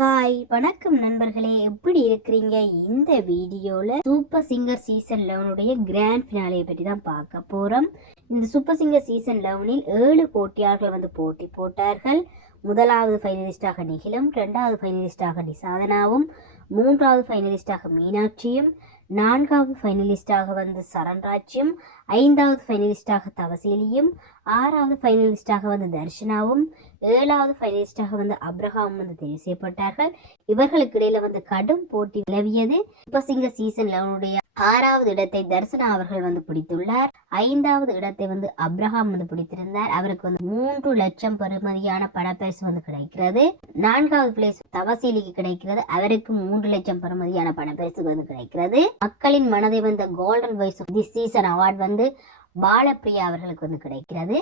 Hi வணக்கம் நண்பர்களே, எப்படி இருக்கிறீங்க? இந்த வீடியோவில் சூப்பர் சிங்கர் சீசன் 11 கிராண்ட் ஃபினாலையை பற்றி தான் பார்க்க போகிறோம். இந்த சூப்பர் சிங்கர் சீசன் 11 7 போட்டியாளர்கள் போட்டி போட்டார்கள். முதலாவது ஃபைனலிஸ்டாக நிகிலும், 2வது ஃபைனலிஸ்டாக நிசாதனாவும், 3வது ஃபைனலிஸ்டாக மீனாட்சியும், 4வது ஃபைனலிஸ்டாக சரண்ராஜ்யம், 5வது ஃபைனலிஸ்டாக தவசீலியும், 6வது ஃபைனலிஸ்டாக தர்ஷனாவும், 7வது ஃபைனலிஸ்டாக அப்ரஹாம் தெரிவு செய்யப்பட்டார்கள். இவர்களுக்கு இடையில கடும் போட்டி நிலவியது. சூப்பர் சிங்கர் சீசன் 11 6வது இடத்தை தர்சனா அவர்கள் பிடித்துள்ளார். 5வது இடத்தை அப்ரஹாம் பிடித்திருந்தார். அவருக்கு 3 லட்சம் பெறுமதியான பணப்பரிசு கிடைக்கிறது. 4வது பிளேஸ் தவசீலிக்கு கிடைக்கிறது. அவருக்கு 3 லட்சம் பெறுமதியான பணப்பரிசு கிடைக்கிறது. மக்களின் மனதை golden voice of the season award Balapriya அவர்களுக்கு கிடைக்கிறது.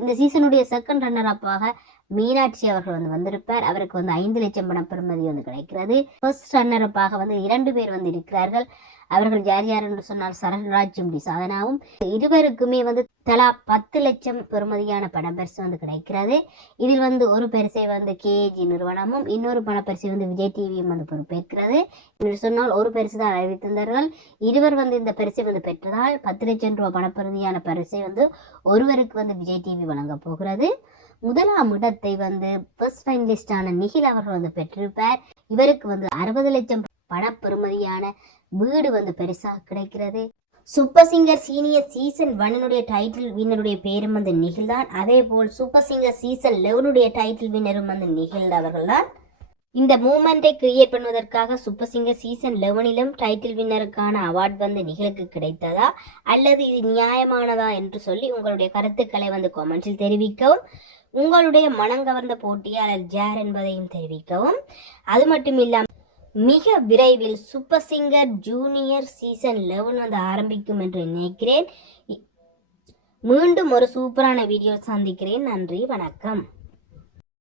இந்த சீசனுடைய செகண்ட் ரன்னர் அப்பாக மீனாட்சி அவர்கள் வந்திருப்பார். அவருக்கு 5 லட்சம் பண பெறுமதி கிடைக்கிறது. ஃபர்ஸ்ட் ரன்னர் அப்பாக 2 பேர் இருக்கிறார்கள். அவர்கள் யார் யார் என்று சொன்னால் சரண்ராஜும் சாதனாவும். இருவருக்குமே தலா 10 லட்சம் பெறுமதியான பணப்பரிசு கிடைக்கிறது. இதில் ஒரு பரிசை கேஜி நிறுவனமும், இன்னொரு பணப்பரிசை விஜய் டிவியும் பொறுப்பேற்கிறது என்று சொன்னால் ஒரு பரிசு தான் அறிவித்திருந்தார்கள். இருவர் இந்த பரிசை பெற்றதால் 10 லட்சம் ரூபாய் பணப்பெறுமதியான பரிசை ஒருவருக்கு விஜய் டிவி வழங்க போகிறது. முதலாம் இடத்தை ஃபர்ஸ்ட் ஃபைனலிஸ்டான நிகில் அவர்கள் பெற்றிருப்பார். இவருக்கு 60 லட்சம் பணப்பெறுமதியான வீடு பெருசாக கிடைக்கிறது. Super Singer senior season 1 title வின்னருடைய பேரும் நிகில் தான். அதே போல் சூப்பர் சிங்கர் சீசன் 11 டைட்டில் வின்னரும் நிகில் அவர்கள் தான். இந்த மூமெண்ட்டை கிரியேட் பண்ணுவதற்காக சூப்பர் சிங்கர் சீசன் 11 டைட்டில் வின்னருக்கான அவார்ட் நிகிலுக்கு கிடைத்ததா அல்லது இது நியாயமானதா என்று சொல்லி உங்களுடைய கருத்துக்களை கமெண்ட்ஸில் தெரிவிக்கவும், உங்களுடைய மனங்கவர்ந்த போட்டியாளர் யார் என்பதையும் தெரிவிக்கவும். அது மட்டும் இல்லாமல் மிக விரைவில் சூப்பர் சிங்கர் ஜூனியர் சீசன் 11 ஆரம்பிக்கும் என்று நினைக்கிறேன். மீண்டும் ஒரு சூப்பரான வீடியோ சந்திக்கிறேன். நன்றி, வணக்கம்.